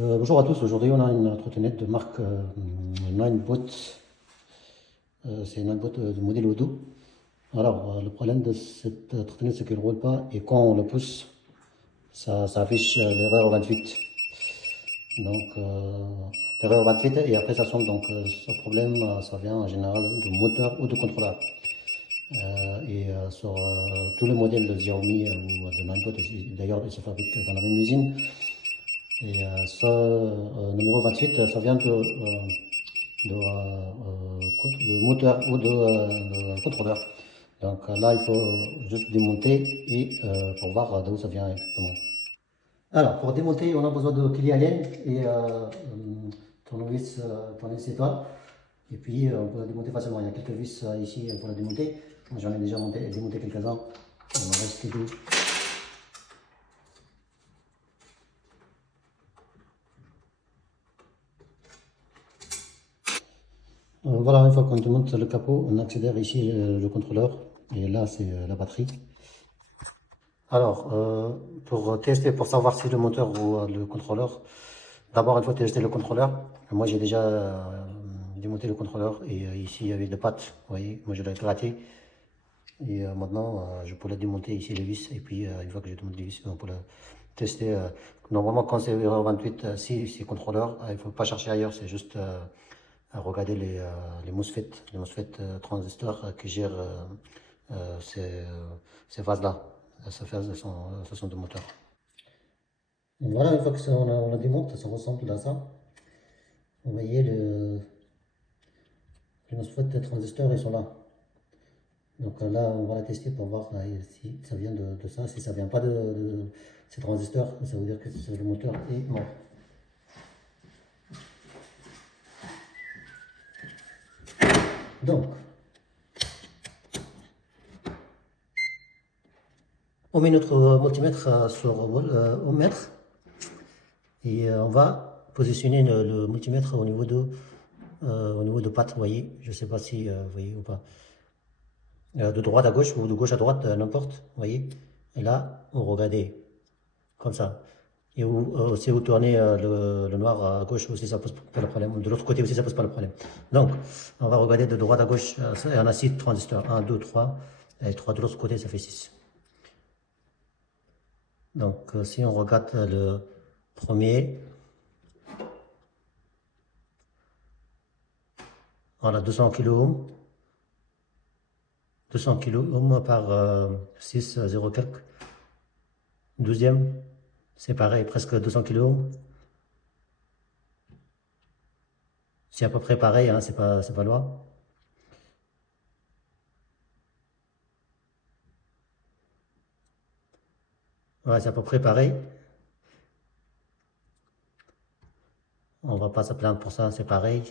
Bonjour à tous, aujourd'hui on a une trottinette de marque Ninebot. C'est une Ninebot de modèle Odo. Alors le problème de cette trottinette c'est qu'elle ne roule pas et quand on le pousse, ça affiche l'erreur 28. Donc l'erreur 28 et après ça sonne. Donc ce problème ça vient en général de moteur ou de contrôleur. Sur tous les modèles de Xiaomi ou de Ninebot, d'ailleurs ils se fabriquent dans la même usine. Et ce numéro 28, ça vient de moteur ou de contrôleur. Donc là, il faut juste démonter et pour voir d'où ça vient exactement. Alors, pour démonter, on a besoin de clé Allen et tournevis étoile. Et puis, on peut la démonter facilement. Il y a quelques vis ici pour la démonter. J'en ai déjà démonté quelques-uns. Il me reste deux. Voilà, une fois qu'on démonte le capot, on accélère ici le contrôleur et là c'est la batterie. Alors, pour tester, pour savoir si le moteur ou le contrôleur, d'abord il faut tester le contrôleur. Moi j'ai déjà démonté le contrôleur et ici il y avait des pattes, vous voyez, moi je l'ai éclaté. Et maintenant je peux la démonter ici les vis et puis une fois que j'ai démonté les vis, on peut la tester. Normalement quand c'est erreur 28, si c'est contrôleur, il ne faut pas chercher ailleurs, c'est juste à regarder les MOSFET transistors qui gèrent ces phases-là, ces phases ce sont de moteur. Voilà, une fois que on la démonte, ça ressemble à ça. Vous voyez, les MOSFET transistors, ils sont là. Donc là, on va la tester pour voir si ça vient de ça. Si ça vient pas de ces transistors, ça veut dire que le moteur est mort. Donc, on met notre multimètre sur ohmmètre et on va positionner le multimètre au niveau de patte, vous voyez. Je ne sais pas si vous voyez ou pas. De droite à gauche ou de gauche à droite, n'importe, vous voyez. Et là, on regarde comme ça. Et si vous tournez le noir à gauche aussi, ça pose pas le problème. De l'autre côté aussi, ça pose pas le problème. Donc, on va regarder de droite à gauche. On a 6 transistors. 1, 2, 3. Et 3 de l'autre côté, ça fait 6. Donc, si on regarde le premier, voilà, 200 kΩ. 200 kΩ par 6, 0 quelques. Deuxième, c'est pareil, presque 200 kΩ. C'est à peu près pareil, hein, c'est pas loin. Ouais, c'est à peu près pareil. On va pas se plaindre pour ça, c'est pareil.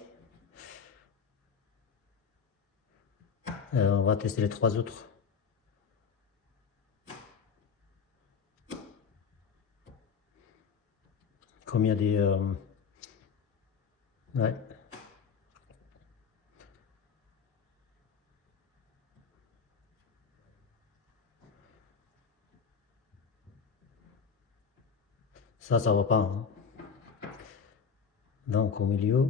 On va tester les 3 autres. Comme il y a des... ouais. Ça va pas. Hein. Donc au milieu.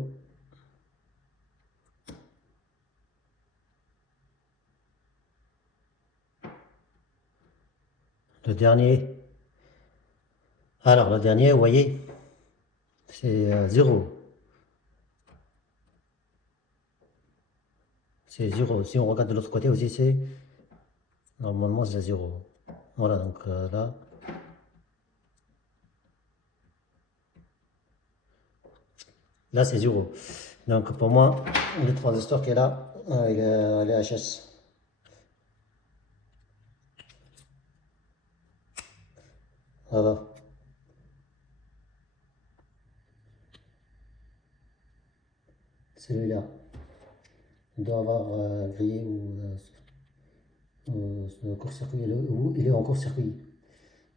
Le dernier. Alors le dernier, vous voyez, c'est 0. C'est 0. Si on regarde de l'autre côté aussi, c'est... Normalement, c'est 0. Voilà, donc là... Là, c'est 0. Donc pour moi, le transistor qui est là, il est HS. Voilà. Celui-là. Il doit avoir grillé ou court-circuit, ou il est en court-circuit.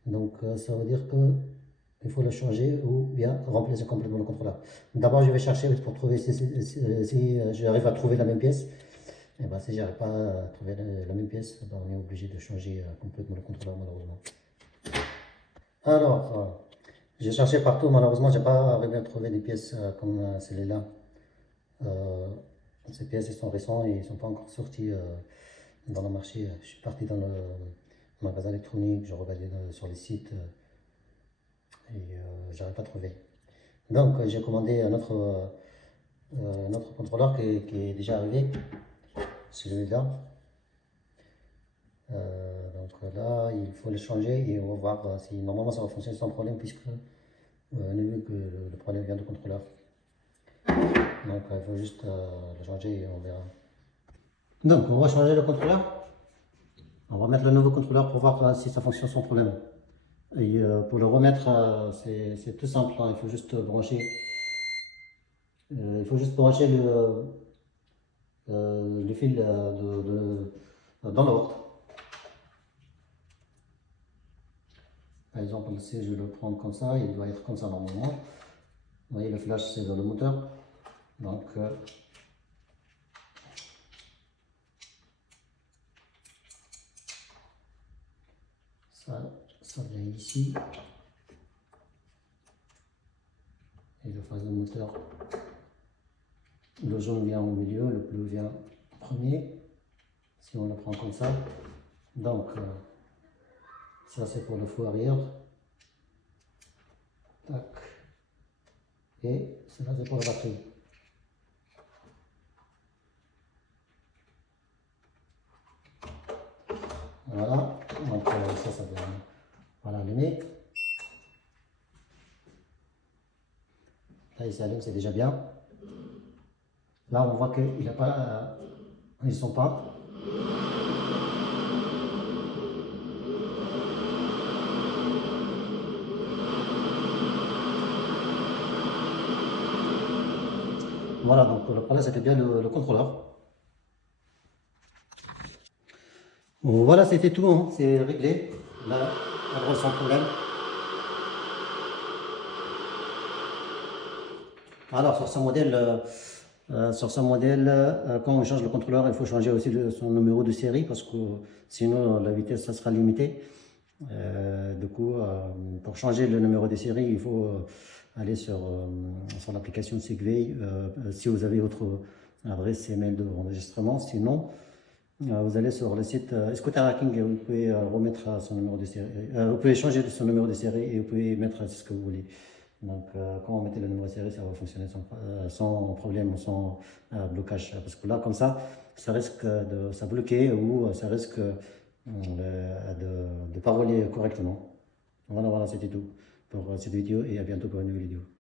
Donc ça veut dire que il faut le changer ou bien remplacer complètement le contrôleur. D'abord, je vais chercher pour trouver si j'arrive à trouver la même pièce. Et ben, si j'arrive pas à trouver la même pièce, ben, on est obligé de changer complètement le contrôleur malheureusement. Alors, J'ai cherché partout, malheureusement, j'ai pas arrivé à trouver des pièces comme celle-là. Euh, Ces pièces, elles sont récentes et ils sont pas encore sortis dans le marché. Je suis parti dans le magasin électronique, je regardais sur les sites et j'arrive pas à trouver. Donc, j'ai commandé un autre contrôleur qui est déjà arrivé, celui-là. Donc là, il faut le changer et on va voir si normalement ça va fonctionner sans problème puisque on a vu que le problème vient du contrôleur. Donc il faut juste le changer et on verra. Donc on va changer le contrôleur. On va mettre le nouveau contrôleur pour voir si ça fonctionne sans problème. Et pour le remettre, c'est tout simple, hein. Il faut juste brancher le fil dans l'ordre. Par exemple, si je le prends comme ça, il doit être comme ça normalement. Vous voyez, le flash, c'est dans le moteur. Donc, ça vient ici. Et le phase de moteur, le jaune vient au milieu, le bleu vient premier. Si on le prend comme ça. Donc, ça c'est pour le feu arrière. Tac. Et cela c'est pour la batterie. Voilà. Donc ça vient. Voilà, allumé. Là il s'allume, c'est déjà bien. Là on voit qu'il n'a pas. Ils sont pas. Voilà, donc le problème c'était bien le contrôleur. Bon, voilà, c'était tout, hein. C'est réglé. Là, on sans problème. Alors sur ce modèle, quand on change le contrôleur, il faut changer aussi son numéro de série parce que sinon la vitesse ça sera limitée. Du coup, pour changer le numéro de série, il faut aller sur l'application Segway si vous avez votre adresse email d'enregistrement. Sinon, vous allez sur le site Scooter Hacking et vous pouvez remettre son numéro de série. Vous pouvez changer son numéro de série et vous pouvez mettre ce que vous voulez. Donc, quand vous mettez le numéro de série, ça va fonctionner sans problème, sans blocage. Parce que là, comme ça risque de ça bloquer ou ça risque de ne pas rouler correctement. Voilà, c'était tout pour cette vidéo et à bientôt pour une nouvelle vidéo.